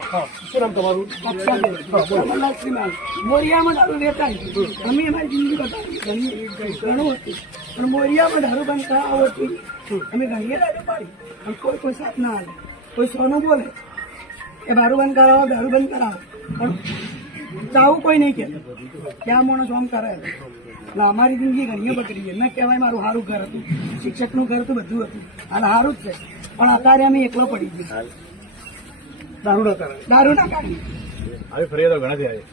શું નામ તમારું? મોરિયામાં દારૂ વેચાય. અમે અમારી જિંદગી બતાવી ઘણું હતું, પણ મોરિયામાં દારૂ બંધ કરાવો હતી. અમે ઘણીએ દારૂ પાડી, પણ કોઈ સાથ ના આવે. કોઈ સોનું બોલે કે દારૂ બંધ કરાવો, દારૂ બંધ કરાવો, પણ ચાવું કોઈ નહીં કે આ માણસ આમ કરે. એટલે અમારી જિંદગી ઘણીઓ બગડી ગઈ. મેં કહેવાય મારું સારું ઘર હતું, શિક્ષકનું ઘર હતું, બધું હતું, અને સારું જ છે. પણ અત્યારે અમે એકલો પડી ગયો. દારૂ ના કરે. દારૂ ના કાઢી આવી ફરિયાદો ઘણા થયા છે.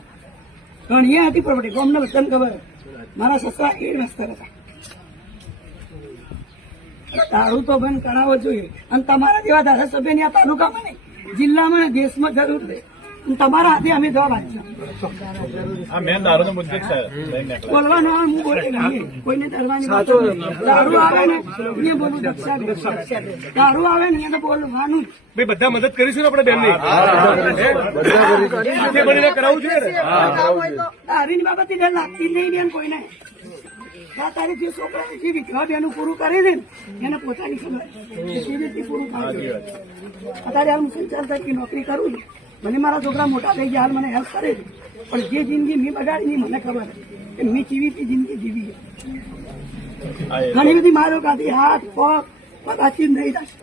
ઘણી હતી પ્રોપર્ટી અમને બધાને ખબર. મારા સસરા એ રસ્તા હતા. દારૂ તો બંધ કરાવવો જોઈએ. અને તમારા જેવા ધારાસભ્યની આ તાલુકામાં નહીં, જિલ્લામાં, દેશમાં જરૂર છે. અને તમારા હાથે અમે જવાબ આપીશું. આ મેન દારૂનો મુદ્દો છે. બોલવાનો હું બોલે નહીં, કોઈને ડરવાની વાત નથી. દારૂ આવે ને એ બોલું દક્ષા. દારૂ આવે ને એને બોલવાનું જ. ભાઈ બધા મદદ કરીશું ને આપણે બેનની. સાથે મળીને કરાવવું જોઈએ ને. દારૂની બાબતથી ડર લાગતી જ નહીં બેન કોઈને. તારે જે છોકરા જે વિધવા બેનું પૂરું કરે છે ને એને પોતાની ખબર કે કેવી રીતે પૂરું થાય છે. અત્યારે હાલ હું સંચાર તરીકે નોકરી કરું છું. મને મારા છોકરા મોટા થઈ ગયા, હાલ મને હેલ્પ કરે છે. પણ જે જિંદગી મેં બગાડી મને ખબર કે મેં કેવી જિંદગી જીવી છે. ઘણી બધી મારો કાઢી હાથ પગ પગાચી નહીં થાય.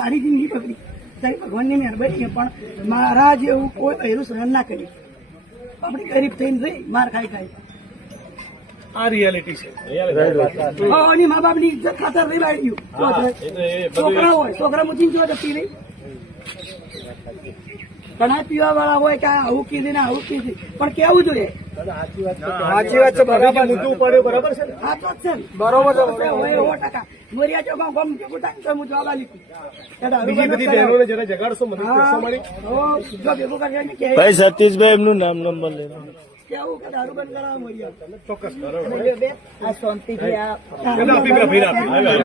મારી જિંદગી બગડી ત્યારે ભગવાનની મહેરબાની છે. પણ મારા જેવું કોઈ પહેલું સહન ના કરી. આપણે ગરીબ થઈને રહી માર ખાઈ આ રિયાલિટી છે. અને મા બાપ ની ઇજ્જત ખાતર રહી બાળી ગયું. છોકરા હોય, છોકરા મૂકીને જો જતી રહી. ઘણા પીવા વાળા હોય કે આવું કીધી ને આવું કીધી, પણ કેવું જોઈએ. સાચી વાત છે. બરાબર મુદ્દો ઉપાડ્યો બરાબર છે ને. હા તો જ છે ને. બરોબર હોય 100%. મોરિયા ચોક ગમ ભેગું થાય તો હું જવાબ આપી બીજી બધી બહેનોને જરા જગાડશો, મદદ કરશો મારી. જો ભેગું કરીને કે ભાઈ સતીશભાઈ એમનું નામ નંબર લેજો. કેવું કે દારૂ બંધ કરાવવા મોરિયા ચોક્કસ આ શાંતિથી આ આપી